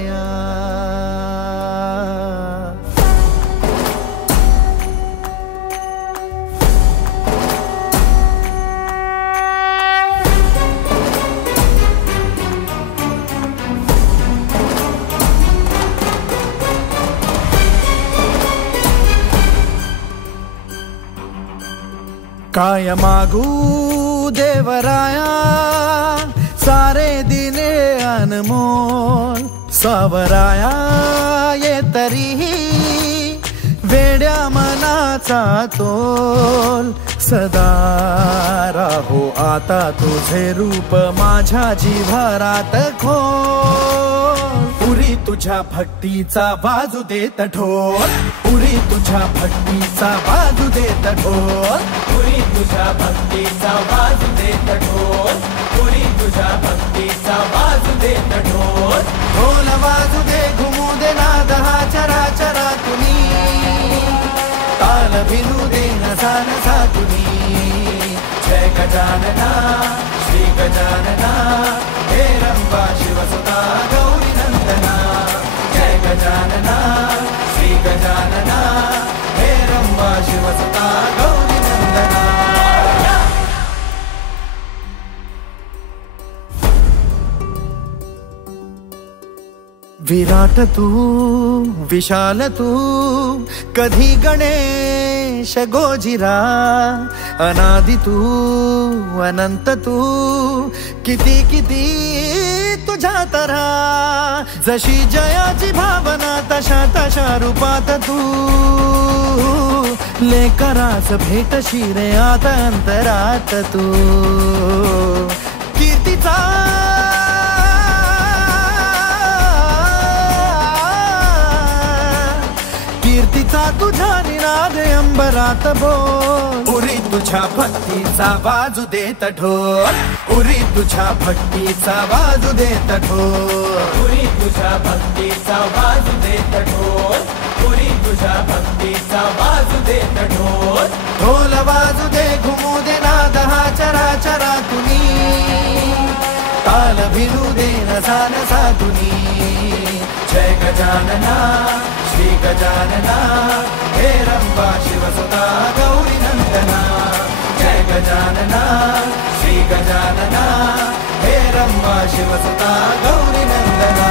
देवराया। काय मागू देवराया सारे दिने अनमोल, सावराया ये तरीही वेड्या मनाचा तोल। सदा राहो आता तुझे रूप माझ्या जिव्हारात खोल। पुरी तुझ्या भक्तीचा बाजू देत ढोल, पुरी तुझ्या भक्तीचा बाजू देत ढोल, पुरी तुझ्या भक्तीचा बाजू देत ढोल, पुरी तुझ्या भक्तीचा बाजू देत ढोल। ढोल वाजू दे घुमू दे नाद हा चराचरातुनी, ताल भिनू दे नसा नसातुनी। जय गजानना श्री गजानना हे रंबा शिवसुता गौरी नंदना। जय गजानना श्री गजानना हे रंबा शिवसुता गौरी नंदना। विराट तू विशाल तू कधी गणेश गोजिरा, अनादि तू अनंत तू किती किती तुझ्या तरा। जशी जयाची भावना तशा तशा रूपात तू, लेकरास भेटशी रे आता अंतरात तू। कीर्तीचा कीर्तीचा तुझा निनाद अंबरात बोल। पुरी तुझ्या भक्तीचा बाजू देत ढोल, पुरी तुझ्या भक्तीचा बाजू देत ढोल, पुरी तुझ्या भक्तीचा बाजू देत ढोल, पुरी तुझ्या भक्तीचा बाजू देत ढोल। ढोल वाजू दे घुमू दे नाद हा चराचरातुनी, ताल भिनू दे नसा नसातुनी। जय गजानना श्री गजानना हे रंबा शिवसुता गौरी नंदना। जय गजानना श्री गजानना हे रंबा शिवसुता गौरी नंदना।